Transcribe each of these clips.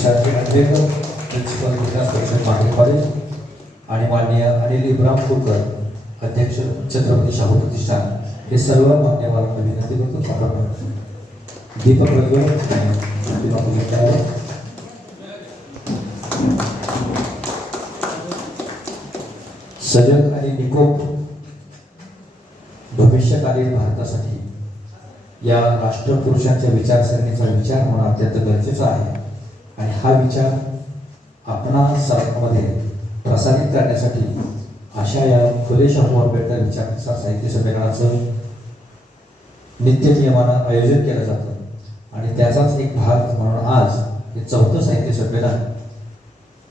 शासकीय अध्यक्ष प्रिन्सिपल विकास परिषद मांडवे कॉलेज आणि माननीय अनिल इब्राहिम कुलकर अध्यक्ष छत्रपती शाहू प्रतिष्ठान हे सर्व मान्यवरांना विनंती करतो आपण दीपक प्रज्वलन सजग आणि निकोप भविष्यकालीन भारतासाठी या राष्ट्रपुरुषांच्या विचारसरणीचा विचार होणं अत्यंत गरजेचं आहे आणि हा विचार आपणा सर्वांमध्ये प्रसारित करण्यासाठी अशा या फुले शाहू आंबेडकर विचार साहित्य संमेलनाचं नित्य नियमानं आयोजन केलं जातं आणि त्याचाच एक भाग म्हणून आज हे 4थं साहित्य संमेलन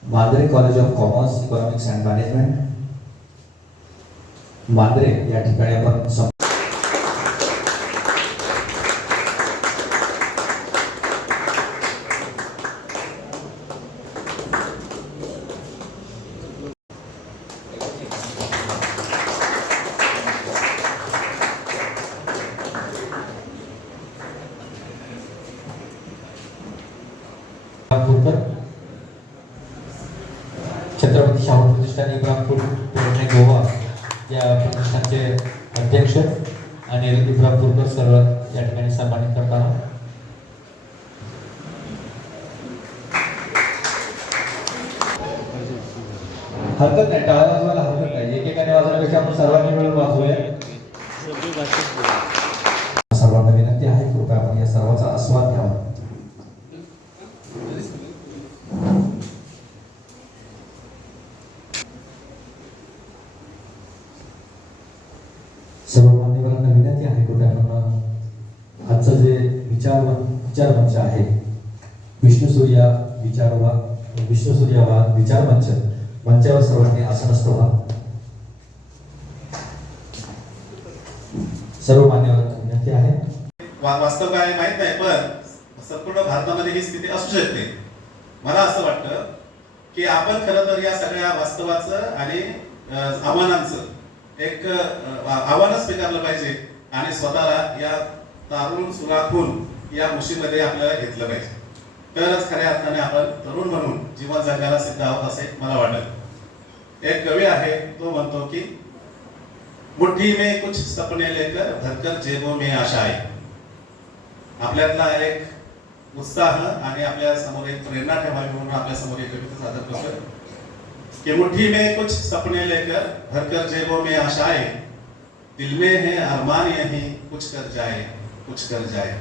Mandrem college of commerce economics and management Mandrem या ठिकाणी आपण छत्रपती शाहू प्रतिष्ठान इब्राहिमपूर पुणे गोवा या प्रतिष्ठानचे अध्यक्ष आणि इब्राहिमपूरकर सर्व या ठिकाणी सन्मानित करताना हरकत नाही, टाळ्या वाजवायला हरकत नाही, एकेकाने वाजवण्यापेक्षा आपण सर्वांनी मिळून वाजवूया. सर्वांना विनंती आहे कृपया आपण या सर्वांचा आस्वाद घ्यावा. सर्व मान्यवरांना विनंती आहे कृपया आपण आजचं जे विचारमंच आहे विष्णुसूर्यवाद विचारमंच मंचावर सर्वांनी आसनस्थ व्हा. सर्व मान्यवरांना विनंती आहे. वास्तव काय माहित नाही पण संपूर्ण भारतामध्ये ही स्थिती असू शकते. मला असं वाटतं की आपण खरं तर या सगळ्या वास्तवाचं आणि आव्हानांचं एक आव्हान स्वीकारलं पाहिजे आणि स्वतःला या तारुण सुराखून या मुशीमध्ये आपल्याला घेतलं पाहिजे. तरच खऱ्या अर्थाने आपण तरुण म्हणून जीवन जगायला सिद्ध आहोत असे मला वाटत. एक कवी आहे तो म्हणतो की मुट्ठी में कुछ सपने लेकर भरकर जेबों में आशाएं. आपल्यातला एक उत्साह आणि आपल्या समोर एक प्रेरणा ठेवावी म्हणून आपल्या समोर एक कविता सादर करतो कि मुट्ठी में कुछ सपने लेकर भरकर जेबों में आशाएं, दिल में है अरमान यहीं कुछ कर जाए कुछ कर जाए.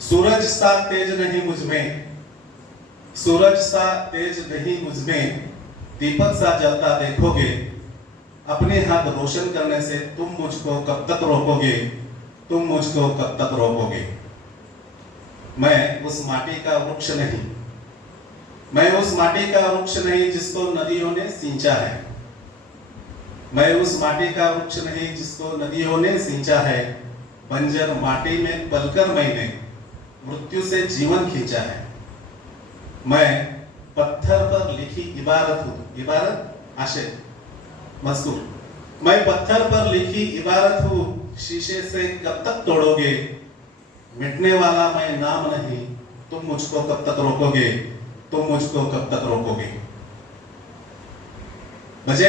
सूरज सा तेज नहीं मुझ में, सूरज सा तेज नहीं मुझ में, दीपक सा जलता देखोगे, अपने हाथ रोशन करने से तुम मुझको कब तक रोकोगे, तुम मुझको कब तक रोकोगे. मैं उस माटी का वृक्ष नहीं, मैं उस माटी का वृक्ष नहीं जिसको नदियों ने सींचा है, मैं उस माटी का वृक्ष नहीं जिसको नदियों ने सींचा है. बंजर माटी में पलकर मैंने मृत्यु से जीवन खींचा है. मैं पत्थर पर लिखी इबारत हूँ, इबारत आशय मजकूर. मैं पत्थर पर लिखी इबारत हूँ, शीशे से कब तक तोड़ोगे, मिटने वाला मैं नाम नहीं, तुम मुझको कब तक रोकोगे, तुम मुझको कब तक रोकोगे. म्हणजे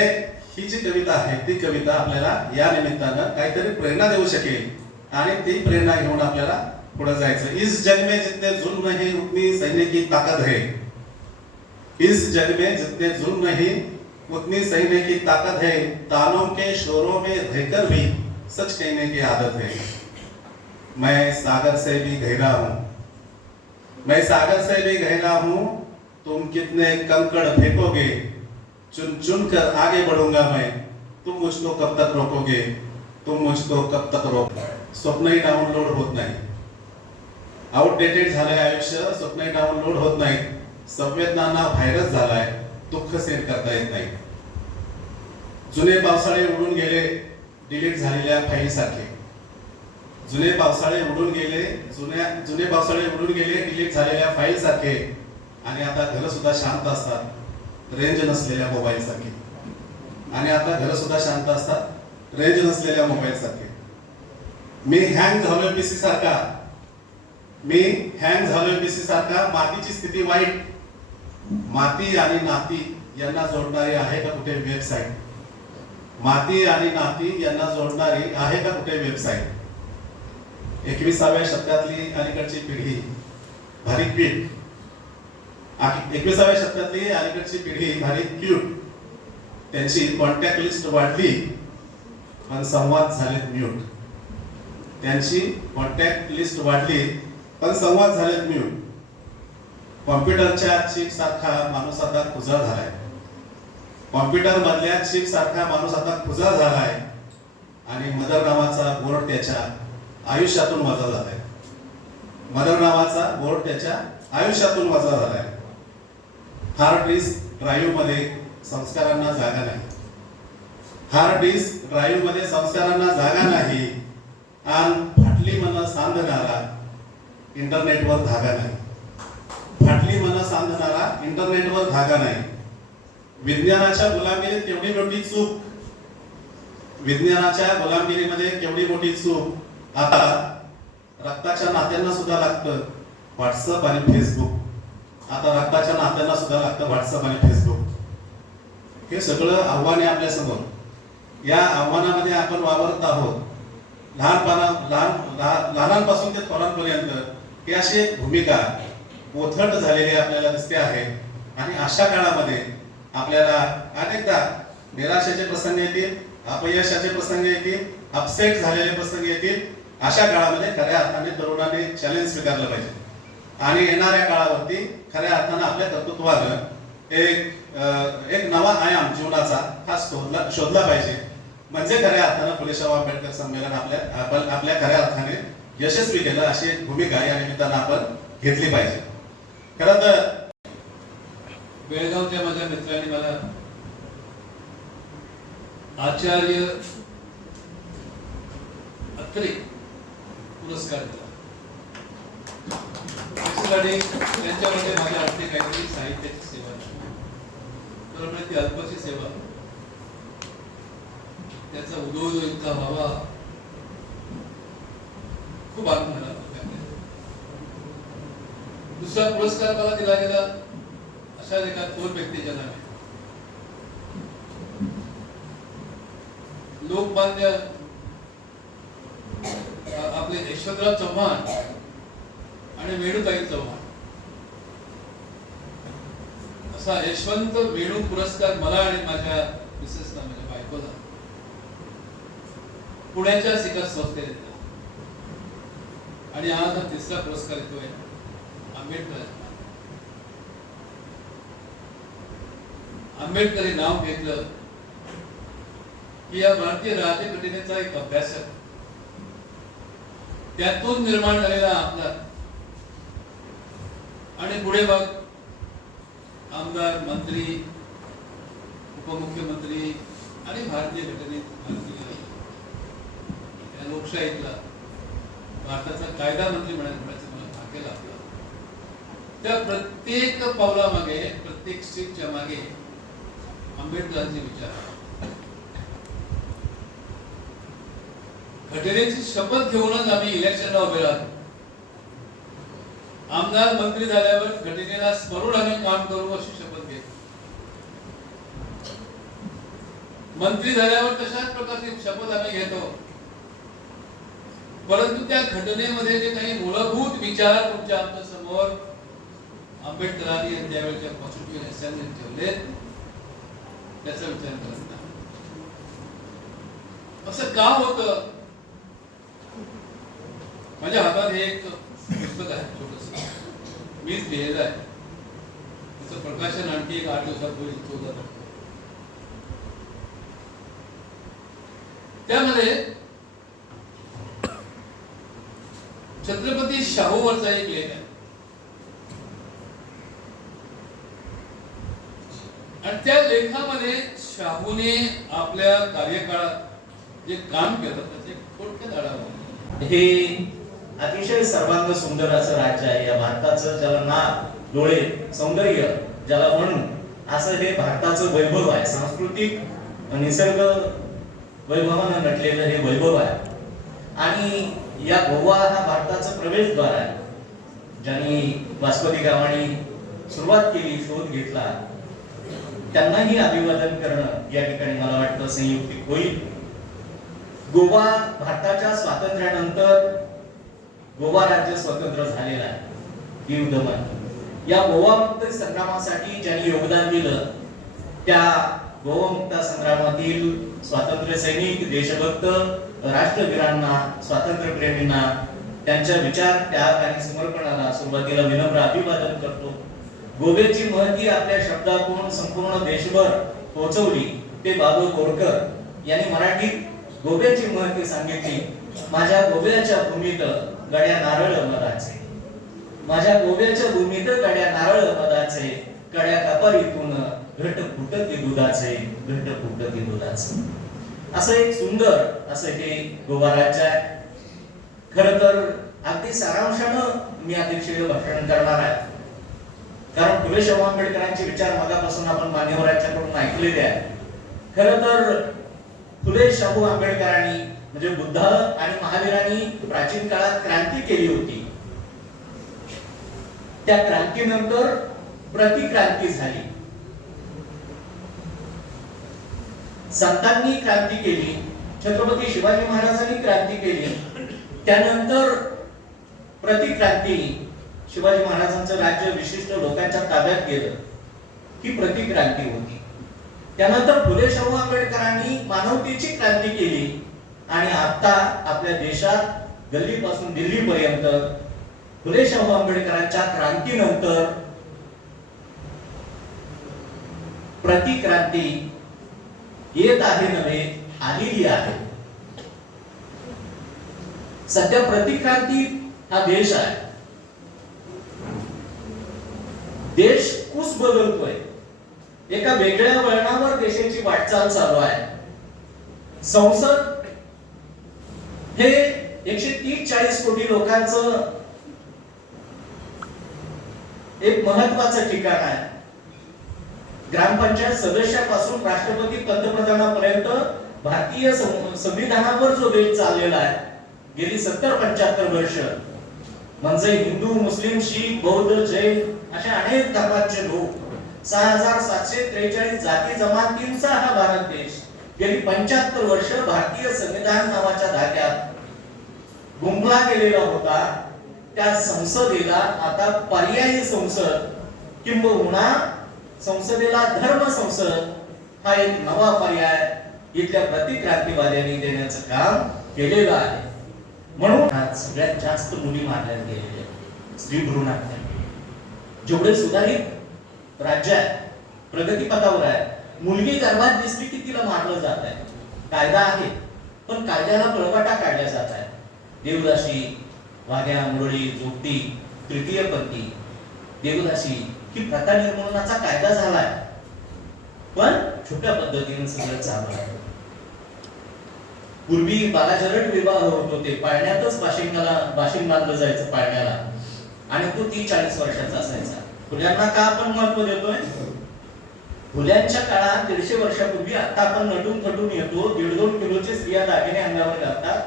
ही जी कविता आहे ती कविता आपल्याला या निमित्तानं काहीतरी प्रेरणा देऊ शकेल आणि ती प्रेरणा घेऊन आपल्याला पुढे जायचं. इस जग में जितने जुल्म नहीं उतनी सैन्य की ताकत है, इस जग में जितने जुल्म नहीं उतनी सैन्य की ताकत है. तानों के शोरों में रहकर भी सच कहने की आदत है. मैं सागर से भी गहरा हूँ, मैं सागर से भी गहरा हूँ, तुम कितने कंकड़ फेंकोगे, चुन चुन कर आगे बढ़ूंगा मैं, तुम मुझको कब तक रोकोगे, तुम मुझको कब तक रोकोगे. स्वप्नही डाउनलोड होत नाही, आउटडेटेड झालंय आयुष्य, स्वप्नही डाउनलोड होत नाही, संवेदनांना व्हायरस झालाय, दुःख सेट करता येत नाही. जुने पावसाळे उडून गेले डिलीट झालेल्या फाईल सारखे, जुने पावसाळे उडून गेले जुने पावसाळे उडून गेले डिलीट झालेल्या फाईल सारखे. आणि आता घर सुद्धा शांत असतात रेंज नसलेल्या मोबाईल सारखे, आणि आता घर सुद्धा शांत असतात रेंज नसलेल्या मोबाईल सारखे. मी हँग झालोय पीसी सारखा, मी हँग झालोय पीसी सारखा. मातीची स्थिती वाईट. माती आणि नाती यांना जोडणारी आहे का कुठे वेबसाईट? माती आणि नाती यांना जोडणारी आहे का कुठे वेबसाईट? 21व्या शतकातली अलीकडची पिढी भारी क्यूट. 21व्या शतकातली अलीकडची पिढी भारी क्यूट. त्यांची कॉन्टॅक्ट लिस्ट वाढली पण संवाद झालेत म्यूट. त्यांची कॉन्टॅक्ट लिस्ट वाढली पण संवाद झालेत म्यूट. कॉम्प्युटरच्या चिप सारखा माणूस आता खुजा झालाय. कॉम्प्युटर मधल्या चिप सारखा माणूस आता खुजा झालाय आणि मदर नावाचा बोर्ड त्याच्या आयुष्यातून वजा झालाय. मदर नावाचा बोर्ड त्याच्या आयुष्यातून वजा झालाय. हार्ड डिस्क ड्राईव्ह मध्ये संस्कारांना जागा नाही. हार्ड डिस्क ड्राईव्ह मध्ये संस्कारांना जागा नाही. आणि फाटली मन सांधणारा इंटरनेटवर धागा नाही. फाटली मन सांधणारा इंटरनेटवर धागा नाही. विज्ञानाच्या गुलामगिरीत केवढी मोठी चूक. विज्ञानाच्या गुलामगिरीमध्ये केवढी मोठी चूक. आता रक्ताच्या नात्यांना सुद्धा लागतं व्हॉट्सअप आणि फेसबुक. आता रक्ताच्या नात्यांना सुद्धा लागतं व्हॉट्सअप आणि फेसबुक. हे सगळं आव्हाने आपल्या समोर. या आव्हानामध्ये आपण वावरत आहोत. लहानांपासून ते थोरांपर्यंत ही अशी एक भूमिका पोथट झालेली आपल्याला दिसते आहे. आणि अशा काळामध्ये आपल्याला अनेकदा निराशेचे प्रसंग येतील, अपयशाचे प्रसंग येतील, अपसेट झालेले प्रसंग येतील. अशा काळामध्ये खऱ्या अर्थाने तरुणांनी चॅलेंज स्वीकारलं पाहिजे आणि येणाऱ्या काळावरती खऱ्या अर्थानं आपल्या कर्तृत्वानं एक नवा आयाम जीवनाचा हा शोधला पाहिजे. म्हणजे खऱ्या अर्थानं फुले शाहू आंबेडकर संमेलन आपल्या खऱ्या अर्थाने यशस्वी केलं अशी एक भूमिका या निमित्तानं आपण घेतली पाहिजे. खरं तर बेळगावच्या माझ्या मित्रांनी मला आचार्य अत्रे पुरस्कार दिला. त्याच्यासाठी त्यांच्यामध्ये माझ्या अर्थे काहीतरी साहित्याची सेवा नाही, ती अल्पची सेवा, त्याचा उदोउदो इतका व्हावा खूप आनंद झाला. दुसरा पुरस्कार मला दिला गेला अशा एका थोर व्यक्तीच्या नावे, लोकमान्य आपले यशवंतराव चव्हाण आणि वेणुताई चव्हाण असा यशवंत वेणू पुरस्कार मला आणि माझ्या मिसेसला, माझ्या बायकोला पुण्याच्या शिखर संस्थेने दिला. आणि आज हा तिसरा पुरस्कार येतोय आंबेडकर. आंबेडकरी नाव घेतलं की या भारतीय राज्यघटनेचा एक अभ्यासक, त्यातून निर्माण झालेला आपला आणि पुढे मग आमदार, मंत्री, उपमुख्यमंत्री आणि भारतीय घटनेत भारतीय या लोकशाहीतला भारताचा कायदा मंत्री म्हणायचं मला भाग्य लाभलं. त्या प्रत्येक पावलामागे, प्रत्येक स्टेपच्या मागे आंबेडकरांचे विचार. घटनेची शपथ घेऊनच आम्ही इलेक्शनला उभे राहतो. आमदार, मंत्री झाल्यावर घटनेला स्मरून आम्ही काम करू अशी शपथ घेतो. मंत्री झाल्यावर तशाच प्रकारची शपथ आम्ही घेतो. परंतु त्या घटनेमध्ये जे काही मूलभूत विचार तुमच्या आमच्या समोर आंबेडकरांनी त्यावेळेच्या कॉन्स्टिट्यूशन असेंब्लीत ठेवले, त्याचा विचार करत नाही. असं का होतं? माझ्या हातात हे एक पुस्तक आहे, छोटस मीच लिहिलेलं आहे. त्याचं प्रकाशन आणखी एक 8 दिवसापूर्वी 14 तारखेला. त्यामध्ये छत्रपती शाहूवरचा एक लेख आहे. आणि त्या लेखामध्ये शाहूने आपल्या कार्यकाळात जे काम केलं त्याचे थोडक्यात आढावा. हे अतिशय सर्वांग सुंदर असं राज्य आहे. या भारताचं ज्याला नाक, डोळे, सौंदर्य ज्याला म्हणू असं हे भारताचं वैभव आहे. सांस्कृतिक निसर्ग वैभवानं नटलेलं हे वैभव आहे. आणि या गोवा हा भारताचं प्रवेशद्वार आहे. ज्यांनी वास्कोदी गावाने सुरुवात केली, शोध घेतला, त्यांनाही अभिवादन करणं या ठिकाणी मला वाटतं संयुक्तिक होईल. गोवा भारताच्या स्वातंत्र्यानंतर गोवा राज्य स्वतंत्र झालेला आहे. दीव दमन या गोवा मुक्ती संग्रामासाठी ज्यांनी योगदान दिलं, त्या गोवा मुक्ता संग्रामातील स्वातंत्र्य सैनिक, देशभक्त, राष्ट्रवीरांना, स्वातंत्र्यप्रेमींना त्यांच्या विचार, त्याग आणि समर्पणाला सुरुवातीला विनम्र अभिवादन करतो. गोव्याची महती आपल्या शब्दातून संपूर्ण देशभर पोहोचवली ते बाबू बोरकर यांनी मराठीत गोव्याची महती सांगितली. माझ्या गोव्याच्या भूमीत गड्या नारळ मधाचे, माझ्या गोव्याच्या भूमीत गड्या नारळ मधाचे, कड्या कपारीतून घट फुटती दुधाचे, घट फुटती दुधाचे. असं एक सुंदर असं हे गोवा राज्य आहे. खर तर अगदी सारांशानं मी अध्यक्षीय भाषण करणार आहे, कारण फुले शाहू आंबेडकरांचे विचार मगापासून आपण मान्यवरांच्याकडून ऐकलेले आहेत. खर तर फुले शाहू आंबेडकरांनी म्हणजे बुद्ध आणि महावीरांनी प्राचीन काळात क्रांती केली होती. त्या क्रांतीनंतर प्रतिक्रांती झाली. संतांनी क्रांती केली, छत्रपती शिवाजी महाराजांनी क्रांती केली, त्यानंतर प्रतिक्रांती, शिवाजी महाराजांचं राज्य विशिष्ट लोकांच्या ताब्यात गेलं, ही प्रतिक्रांती होती. त्यानंतर फुले शाहू आंबेडकरांनी मानवतेची क्रांती केली आणि आता आपल्या देशात गल्लीपासून दिल्लीपर्यंत फुले शाहू आंबेडकरांच्या क्रांतीनंतर प्रतिक्रांती येत आहे नव्हे, आलेली आहे. सध्या प्रतिक्रांती हा देश आहे. देश कुस बदलतोय, एका वेगळ्या वळणावर देशाची वाटचाल चालू आहे. संसद हे 130-140 कोटी लोकांचं एक महत्वाचं ठिकाण आहे. ग्रामपंचायत सदस्यापासून राष्ट्रपती पंतप्रधानापर्यंत भारतीय संविधानावर जो देश चाललेला आहे गेली 70-75 वर्ष, म्हणजे हिंदू, मुस्लिम, शीख, बौद्ध, जैन अशा अनेक धर्मांचे लोक, 6743 जाती जमातींचा हा भारत देश गेली 75 वर्ष भारतीय संविधान नावाच्या धाग्यात गुंफला गेलेला होता. त्या संसदेला आता पर्यायी संसद किंबहुना संसदेला धर्म संसद हा एक नवा पर्याय इथल्या प्रतिक्रांतीवाद्यांनी देण्याचं काम केलेलं आहे. म्हणून सगळ्यात जास्त मुली मारल्या गेलेल्या, स्त्री भ्रूण हत्या. जेवढे सुधारित राज्य आहे, प्रगतीपथावर आहे, मुलगी गर्भात दिसली की तिला मारलं जात आहे. कायदा आहे, पण कायद्याला पळवाटा काढला जात आहे. देवदासी, वाघ्या, मुरळी, जोगती, तृतीयपंथी, देवदासी ही प्रथा निर्मूलनाचा कायदा झालाय, पण छोट्या पद्धतीने सगळं चालू आहे. पूर्वी बालाजरट विवाह होत होते, पाळण्यातच बाशिंग बांधलं जायचं पाळण्याला, आणि तो 30-40 वर्षाचा असायचा. फुल्यांना का आपण महत्व देतोय? फुल्यांच्या काळात 150 वर्षापूर्वी आता आपण नटून थटून येतो, 1.5-2 किलोचे स्त्रिया दागिने अंगावर घालतात,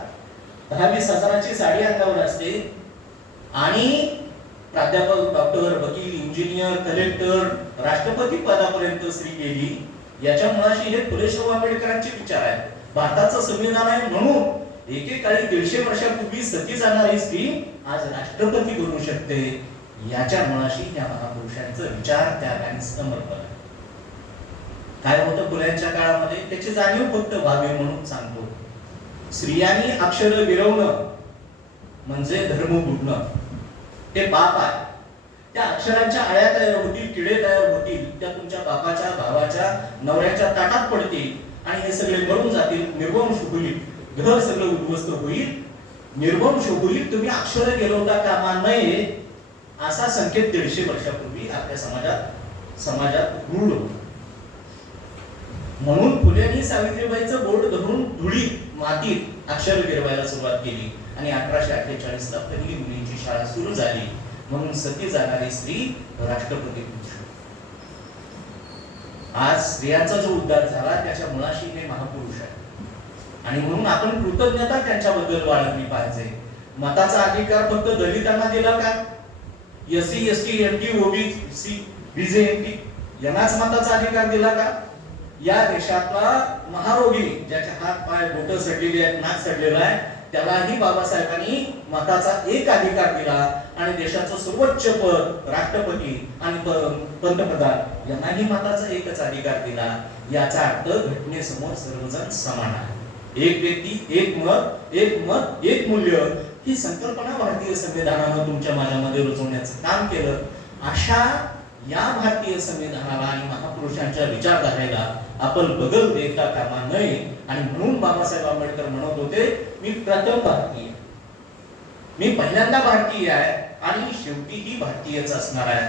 10-20 हजाराची साडी अंगावर असते, आणि प्राध्यापक, डॉक्टर, वकील, इंजिनियर, कलेक्टर, राष्ट्रपती पदापर्यंत स्त्री गेली. याच्या मुळाशी हे फुले शाहू आंबेडकरांचे विचार आहेत. भारताचं संविधान आहे म्हणून एकेकाळी 150 वर्षापूर्वी सती जाणारी स्त्री आज राष्ट्रपती बनू शकते. याच्या मुळाशी या महापुरुषांचं विचार, त्याग आणि समर्पण. काय होतं फुल्यांच्या काळामध्ये त्याची जाणीव फक्त व्हावी म्हणून सांगतो. स्त्रियांनी अक्षर गिरवणं म्हणजे धर्म बुडणं, हे पाप आहे. त्या अक्षरांच्या आळ्या तयार होतील, किडे तयार होतील, त्या तुमच्या बापाच्या, भावाच्या, नवऱ्याच्या ताटात पडतील आणि हे सगळे मरून जातील, निर्वंश होईल, घर सगळं उद्ध्वस्त होईल, निर्वंश होईल. तुम्ही अक्षर गिरवता कामा नये असा संकेत 150 वर्षापूर्वी आपल्या समाजात रूढ होता. म्हणून फुल्यांनी सावित्रीबाईचं बोट धरून धुळीत मातीत अक्षर गिरवायला सुरुवात केली आणि 1848 ला पहिली मुलींची शाळा सुरू झाली. म्हणून सती जाणारी स्त्री राष्ट्रपती पुरुष. आज स्त्रियांचा जो उद्धार झाला त्याच्या मुळाशी हे महापुरुष आहे, आणि म्हणून आपण कृतज्ञता त्यांच्याबद्दल बाळगली पाहिजे. मताचा अधिकार फक्त दलितांना दिला का? एससी एसटी एनटी ओबीसी बीजेएनटी यांनाच मताचा अधिकार दिला का? या देशातला महारोगी ज्याचे हात पाय बोट सडलेली आहेत, नाक सडलेलं आहे, त्यालाही बाबासाहेबांनी मताचा एक अधिकार दिला आणि देशाचं सर्वोच्च पद राष्ट्रपती आणि पंतप्रधान यांनाही मताचा एकच अधिकार दिला. याचा अर्थ घटनेसमोर सर्वजण समान आहे. एक व्यक्ती एक मत एक मूल्य ही संकल्पना भारतीय संविधानानं तुमच्या माझ्यामध्ये रुजवण्याचं काम केलं. अशा या भारतीय संविधानाला आणि महापुरुषांच्या विचारधारेला आपण बदल देता कामा नये. आणि म्हणून बाबासाहेब आंबेडकर म्हणत होते, मी प्रथम भारतीय, मी पहिल्यांदा भारतीय आहे आणि शेवटीही भारतीयच असणार आहे.